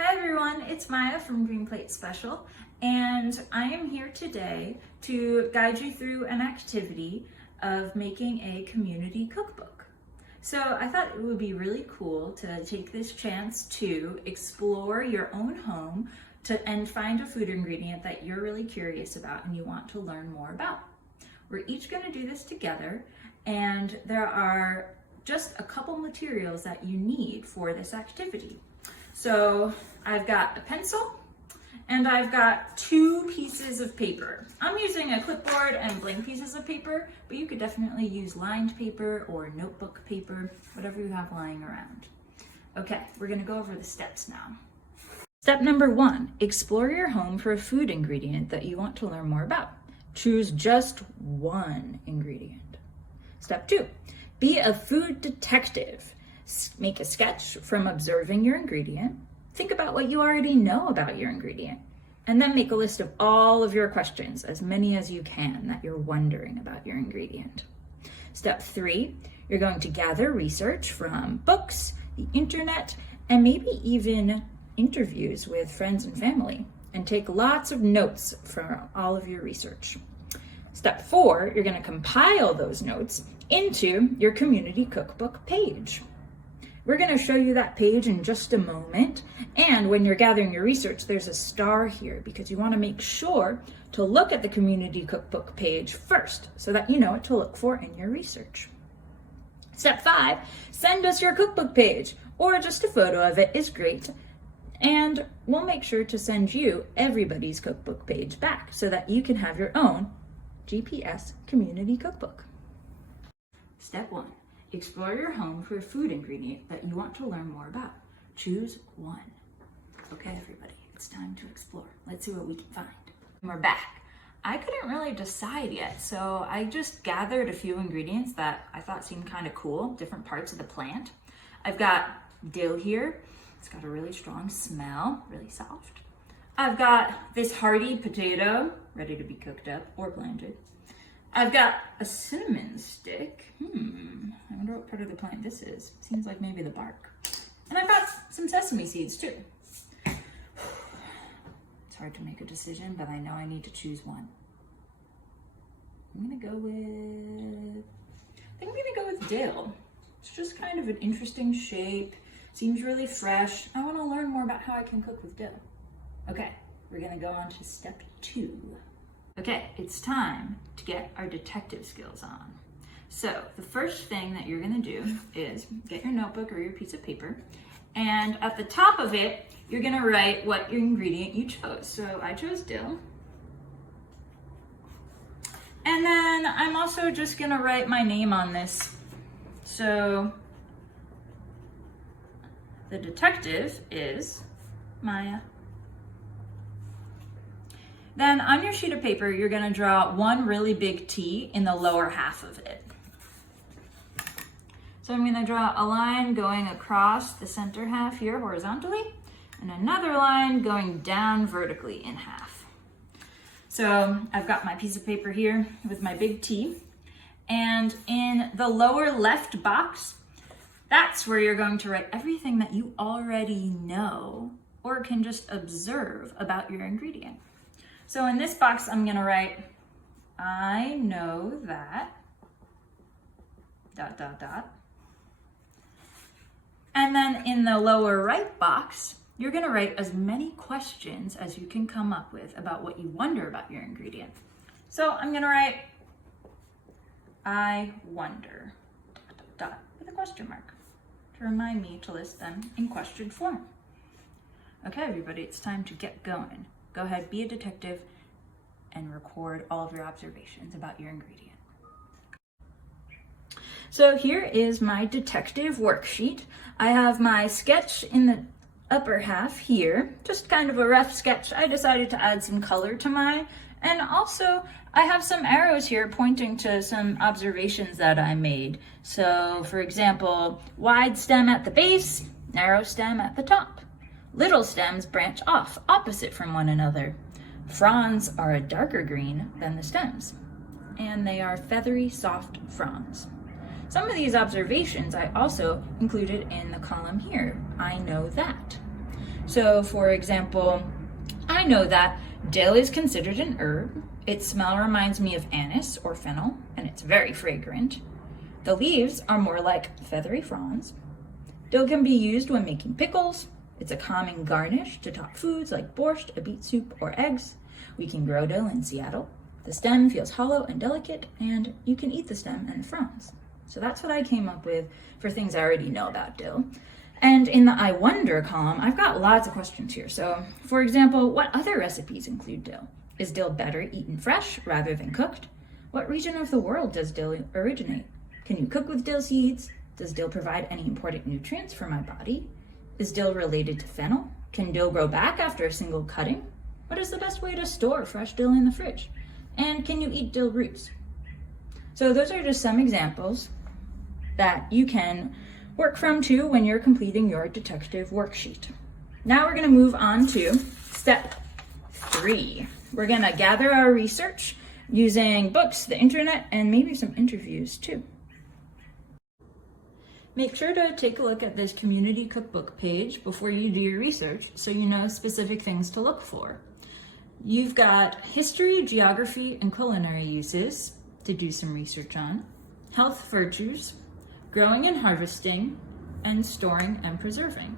Hi everyone, it's Maya from Green Plate Special, and I am here today to guide you through an activity of making a community cookbook. So I thought it would be really cool to take this chance to explore your own home and find a food ingredient that you're really curious about and you want to learn more about. We're each going to do this together, and there are just a couple materials that you need for this activity. So I've got a pencil and I've got 2 pieces of paper. I'm using a clipboard and blank pieces of paper, but you could definitely use lined paper or notebook paper, whatever you have lying around. Okay, we're gonna go over the steps now. Step number 1, explore your home for a food ingredient that you want to learn more about. Choose just one ingredient. Step 2, be a food detective. Make a sketch from observing your ingredient. Think about what you already know about your ingredient, and then make a list of all of your questions, as many as you can, that you're wondering about your ingredient. Step 3, you're going to gather research from books, the internet, and maybe even interviews with friends and family, and take lots of notes from all of your research. Step 4, you're going to compile those notes into your community cookbook page. We're going to show you that page in just a moment, and when you're gathering your research, there's a star here because you want to make sure to look at the community cookbook page first so that you know what to look for in your research. Step 5, send us your cookbook page, or just a photo of it is great, and we'll make sure to send you everybody's cookbook page back so that you can have your own GPS community cookbook. Step 1. Explore your home for a food ingredient that you want to learn more about. Choose one. Okay, everybody, it's time to explore. Let's see what we can find. And we're back. I couldn't really decide yet, so I just gathered a few ingredients that I thought seemed kind of cool, different parts of the plant. I've got dill here. It's got a really strong smell, really soft. I've got this hardy potato, ready to be cooked up or planted. I've got a cinnamon stick. I wonder what part of the plant this is. Seems like maybe the bark. And I've got some sesame seeds too. It's hard to make a decision, but I know I need to choose one. I think I'm gonna go with dill. It's just kind of an interesting shape. Seems really fresh. I want to learn more about how I can cook with dill. Okay, we're gonna go on to step 2. Okay, it's time to get our detective skills on. So the first thing that you're gonna do is get your notebook or your piece of paper, and at the top of it, you're gonna write what your ingredient you chose. So I chose dill. And then I'm also just gonna write my name on this. So the detective is Maya. Then on your sheet of paper, you're gonna draw one really big T in the lower half of it. So I'm gonna draw a line going across the center half here horizontally, and another line going down vertically in half. So I've got my piece of paper here with my big T, and in the lower left box, that's where you're going to write everything that you already know or can just observe about your ingredient. So in this box, I'm gonna write, I know that, ... And then in the lower right box, you're gonna write as many questions as you can come up with about what you wonder about your ingredient. So I'm gonna write, I wonder, ... with a question mark to remind me to list them in question form. Okay, everybody, it's time to get going. Go ahead, be a detective, and record all of your observations about your ingredient. So here is my detective worksheet. I have my sketch in the upper half here, just kind of a rough sketch. I decided to add some color to mine, and also I have some arrows here pointing to some observations that I made. So for example, wide stem at the base, narrow stem at the top. Little stems branch off opposite from one another. Fronds are a darker green than the stems, and they are feathery, soft fronds. Some of these observations I also included in the column here. I know that. So for example, I know that dill is considered an herb. Its smell reminds me of anise or fennel, and it's very fragrant. The leaves are more like feathery fronds. Dill can be used when making pickles. It's a common garnish to top foods like borscht, a beet soup, or eggs. We can grow dill in Seattle. The stem feels hollow and delicate, and you can eat the stem and fronds. So that's what I came up with for things I already know about dill. And in the I wonder column, I've got lots of questions here. So, for example, what other recipes include dill? Is dill better eaten fresh rather than cooked? What region of the world does dill originate? Can you cook with dill seeds? Does dill provide any important nutrients for my body? Is dill related to fennel? Can dill grow back after a single cutting? What is the best way to store fresh dill in the fridge? And can you eat dill roots? So those are just some examples that you can work from too when you're completing your detective worksheet. Now we're gonna move on to step 3. We're gonna gather our research using books, the internet, and maybe some interviews too. Make sure to take a look at this community cookbook page before you do your research so you know specific things to look for. You've got history, geography, and culinary uses to do some research on, health virtues, growing and harvesting, and storing and preserving.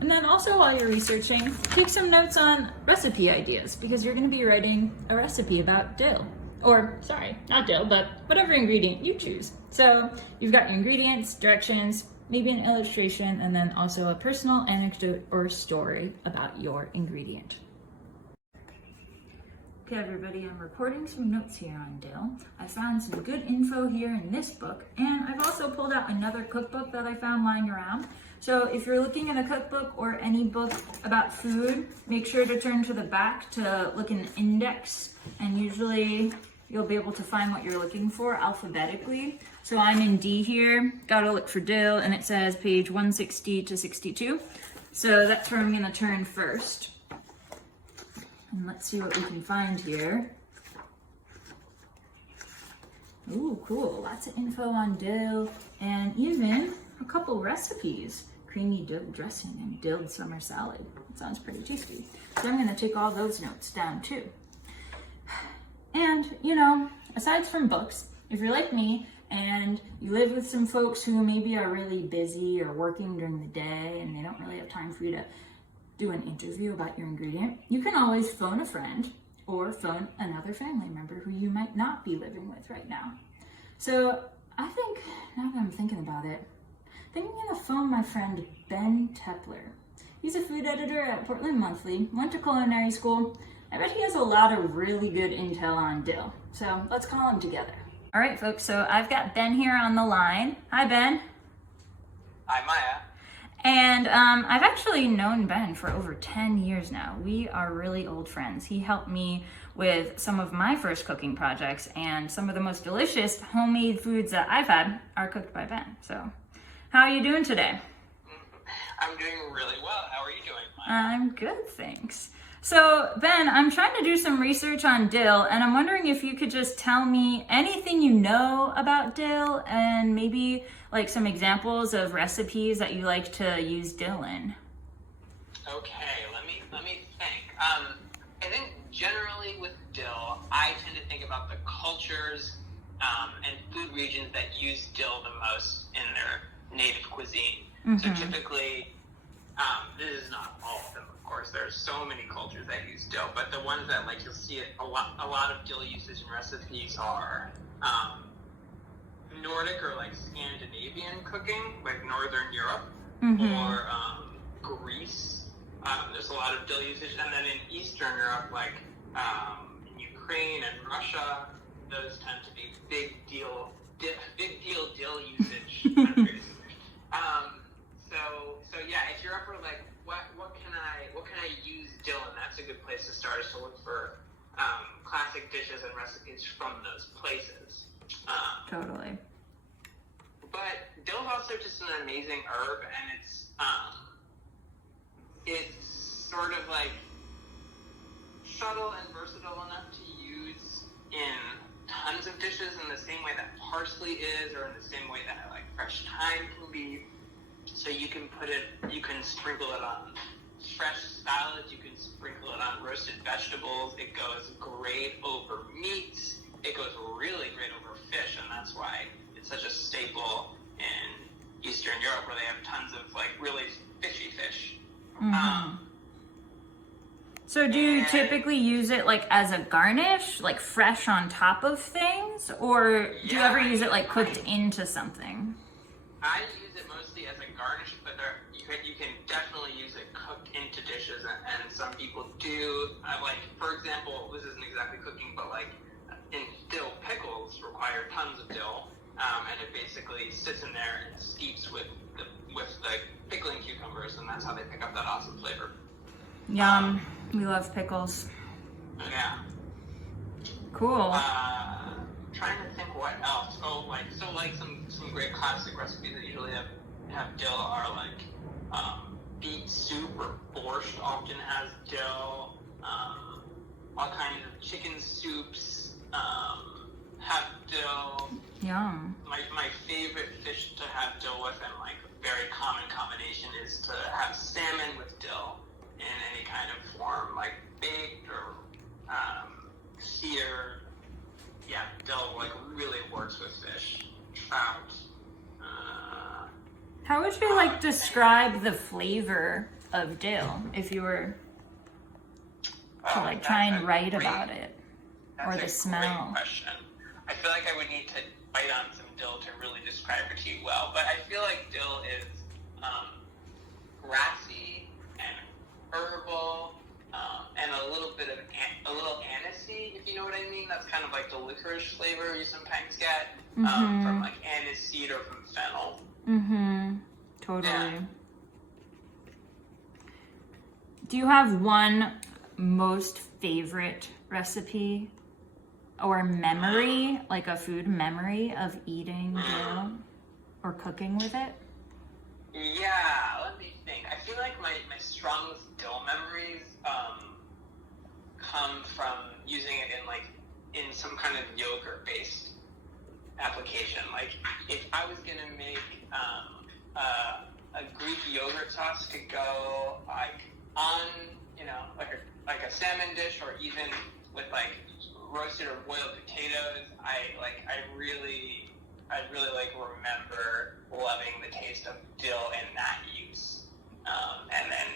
And then also while you're researching, take some notes on recipe ideas because you're going to be writing a recipe about dill. Or, sorry, not dill, but whatever ingredient you choose. So you've got your ingredients, directions, maybe an illustration, and then also a personal anecdote or story about your ingredient. Okay, everybody, I'm recording some notes here on dill. I found some good info here in this book, and I've also pulled out another cookbook that I found lying around. So if you're looking at a cookbook or any book about food, make sure to turn to the back to look in the index, and usually you'll be able to find what you're looking for alphabetically. So I'm in D here, gotta look for dill, and it says page 160 to 62. So that's where I'm gonna turn first. And let's see what we can find here. Ooh, cool, lots of info on dill, and even a couple recipes. Creamy dill dressing and dilled summer salad. That sounds pretty tasty. So I'm gonna take all those notes down too. And, you know, aside from books, if you're like me and you live with some folks who maybe are really busy or working during the day and they don't really have time for you to do an interview about your ingredient, you can always phone a friend or phone another family member who you might not be living with right now. So I think, now that I'm thinking about it, I think I'm gonna phone my friend Ben Tepler. He's a food editor at Portland Monthly, went to culinary school. I bet he has a lot of really good intel on dill. So let's call him together. All right, folks, so I've got Ben here on the line. Hi, Ben. Hi, Maya. And I've actually known Ben for over 10 years now. We are really old friends. He helped me with some of my first cooking projects, and some of the most delicious homemade foods that I've had are cooked by Ben. So how are you doing today? I'm doing really well. How are you doing, Maya? I'm good, thanks. So Ben, I'm trying to do some research on dill, and I'm wondering if you could just tell me anything you know about dill and maybe like some examples of recipes that you like to use dill in. Okay, let me think. I think generally with dill, I tend to think about the cultures and food regions that use dill the most in their native cuisine. Mm-hmm. So typically, this is not all of them, of course. There's so many cultures that use dill, but the ones that like you'll see it a lot of dill usage in recipes are Nordic or like Scandinavian cooking, like Northern Europe, or Greece. There's a lot of dill usage, and then in Eastern Europe, like in Ukraine and Russia, those tend to be big deal dill usage countries. So yeah, if you're ever like, what can I use dill, and that's a good place to start, is to look for classic dishes and recipes from those places. Totally. But dill is also just an amazing herb, and it's sort of like subtle and versatile enough to use in tons of dishes in the same way that parsley is, or in the same way that fresh thyme can be. So you can sprinkle it on fresh salads. You can sprinkle it on roasted vegetables. It goes great over meats. It goes really great over fish, and that's why it's such a staple in Eastern Europe, where they have tons of like really fishy fish. So do you typically use it like as a garnish, like fresh on top of things, or do you ever use it like cooked into something? I use it mostly as a garnish, but you can definitely use it cooked into dishes, and some people do. Like, for example, this isn't exactly cooking, but like in dill pickles require tons of dill, and it basically sits in there and steeps with the pickling cucumbers, and that's how they pick up that awesome flavor. Yum. We love pickles. Yeah. Cool. Trying to think what else. Oh, some great classic recipes that usually have dill are like beet soup or borscht often has dill. All kinds of chicken soups have dill. Yum. My favorite fish to have dill with, and like a very common combination, is to have salmon with dill in any kind of form, like baked or seared. Yeah, dill like really works with fish, trout. How would you like describe the flavor of dill if you were to like try and write about it, or the smell? Great question. I feel like I would need to bite on some dill to really describe it to you well, but I feel like dill is grassy and herbal, and a little bit of a little anisey, if you know what I mean. That's kind of like the licorice flavor you sometimes get from like aniseed or from fennel. Totally. Yeah. Do you have one most favorite recipe or memory, like a food memory of eating dill or cooking with it? Yeah, let me think. I feel like my strongest dill memories come from using it in some kind of yogurt based application. Like if I was gonna make a Greek yogurt sauce to go like on, like a salmon dish, or even with like roasted or boiled potatoes, I really remember loving the taste of dill in that use. And then,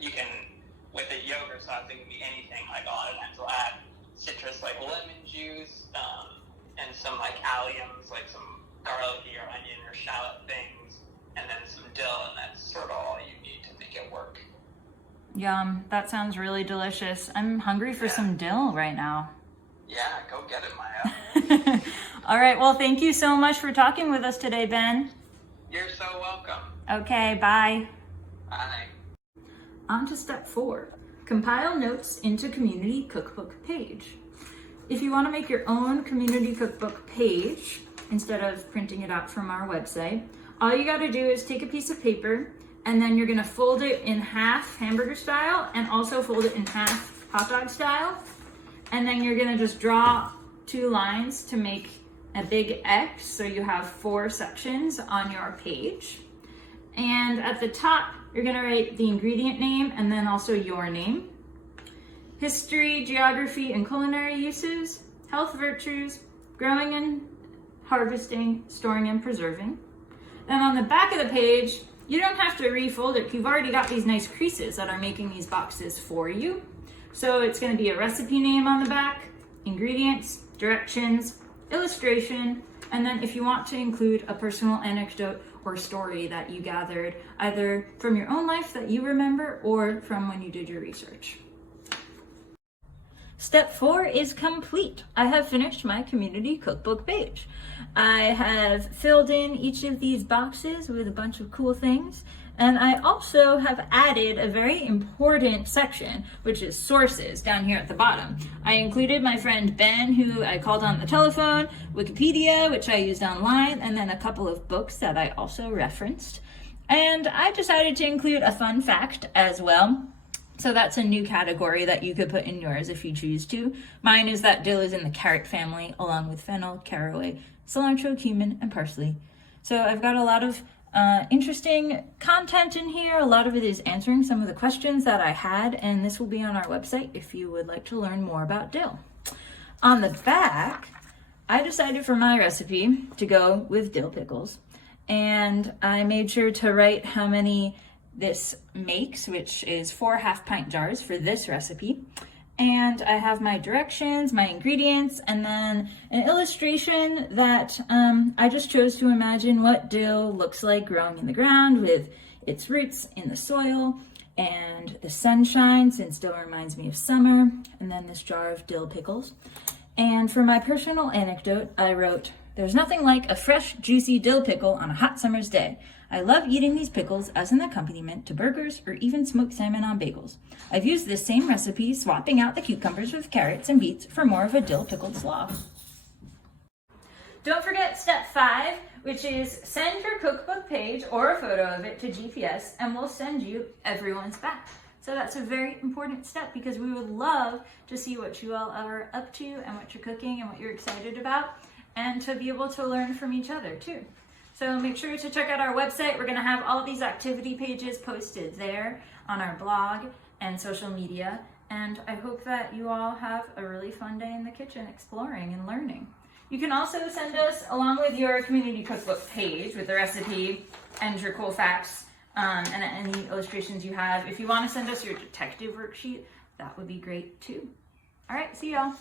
you can, with a yogurt sauce, it can be anything. Like a lot of times we'll add citrus like lemon juice, and some like alliums, like some garlicky or onion or shallot things, and then some dill, and that's sort of all you need to make it work. Yum, that sounds really delicious. I'm hungry for some dill right now. Yeah, go get it, Maya. All right, well, thank you so much for talking with us today, Ben. You're so welcome. Okay, bye. Bye. On to step 4, compile notes into community cookbook page. If you want to make your own community cookbook page, instead of printing it out from our website, all you got to do is take a piece of paper, and then you're going to fold it in half hamburger style and also fold it in half hot dog style. And then you're going to just draw 2 lines to make a big X, so you have 4 sections on your page. And at the top, you're going to write the ingredient name and then also your name. History, geography, and culinary uses, health virtues, growing and harvesting, storing and preserving. Then on the back of the page, you don't have to refold it. You've already got these nice creases that are making these boxes for you. So it's going to be a recipe name on the back, ingredients, directions, illustration, and then if you want to include a personal anecdote or story that you gathered either from your own life that you remember or from when you did your research. Step 4 is complete. I have finished my community cookbook page. I have filled in each of these boxes with a bunch of cool things, and I also have added a very important section, which is sources, down here at the bottom. I included my friend Ben, who I called on the telephone, Wikipedia, which I used online, and then a couple of books that I also referenced. And I decided to include a fun fact as well. So that's a new category that you could put in yours if you choose to. Mine is that dill is in the carrot family, along with fennel, caraway, cilantro, cumin, and parsley. So I've got a lot of interesting content in here. A lot of it is answering some of the questions that I had, and this will be on our website if you would like to learn more about dill. On the back, I decided for my recipe to go with dill pickles, and I made sure to write how many this makes, which is 4 half-pint jars for this recipe. And I have my directions, my ingredients, and then an illustration that I just chose to imagine what dill looks like growing in the ground with its roots in the soil and the sunshine, since dill reminds me of summer, and then this jar of dill pickles. And for my personal anecdote, I wrote, "There's nothing like a fresh, juicy dill pickle on a hot summer's day. I love eating these pickles as an accompaniment to burgers or even smoked salmon on bagels. I've used this same recipe, swapping out the cucumbers with carrots and beets for more of a dill pickled slaw." Don't forget step 5, which is send your cookbook page or a photo of it to GPS, and we'll send you everyone's back. So that's a very important step, because we would love to see what you all are up to and what you're cooking and what you're excited about, and to be able to learn from each other too. So make sure to check out our website. We're going to have all of these activity pages posted there on our blog and social media. And I hope that you all have a really fun day in the kitchen exploring and learning. You can also send us, along with your community cookbook page with the recipe and your cool facts and any illustrations you have, if you want to send us your detective worksheet, that would be great too. All right, see y'all.